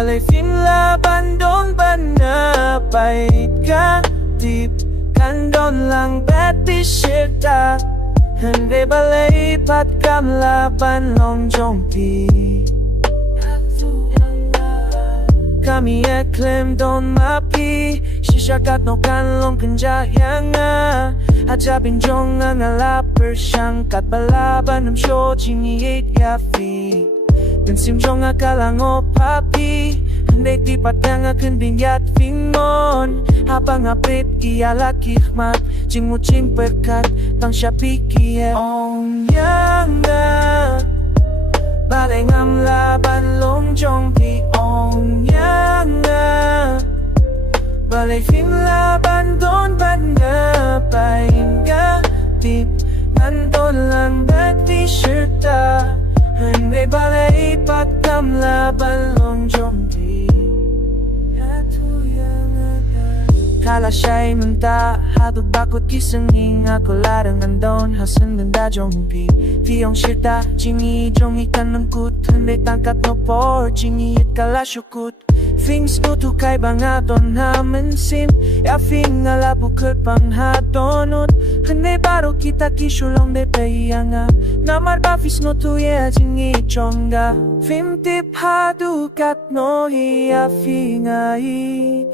Balay laban doon ba na pait ka? Deep kan doon lang beti syerta Hindi balay pat kam laban long jongpi Kami eklem doon mapi Shishakat no kan long kenjayang Hajabin jong ang alaper siyang kat balaban ng shojing iit yafi Gansim jong akalang o papi Hindi tipat nga kending yat fingon Habang apit iala kikmat Jing mo jing perkat Tang siya pikiye Ong yang na Balay ngam laban long jong pi Ong yang na Balay laban don banda Pain ka tip Nandon lang bati syerta Hindi balay pagkam laban long jombi Kala siya'y manta Hatod bakot kisanging ako larang andon Hasan ganda jombi Tiyong syerta Jingi jong ikan ng kut Hindi tangkat no por Jingi it kala syukut Things mo to kay bangaton naman sim Yafing ala bukod pang hatonot Hindi baro kita kisulong de payanga Namar bafis no to ye jingi chonga Fim tip hadukat no yafing ay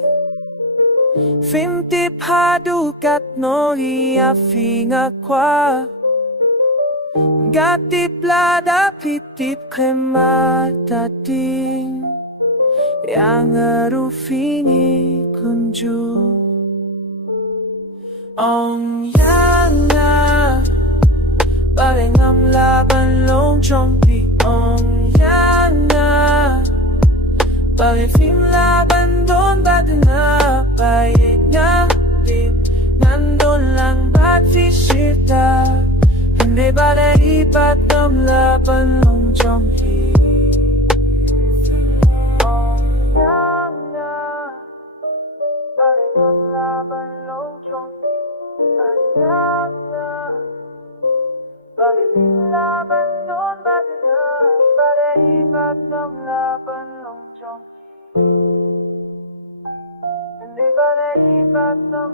Fim tip hadukat no yafing akwa Gatip lada pitip krematating Yang arufini kunju Ong yang na Balay ngam laban long chompi Ong yang na Balay laban don bad na Bayit nga din Nandun lang bad fishita Hindi balay ipatom laban long chompi Bakit laban doon ba na Para ibat ng laban long jong Hindi ba na ibat ng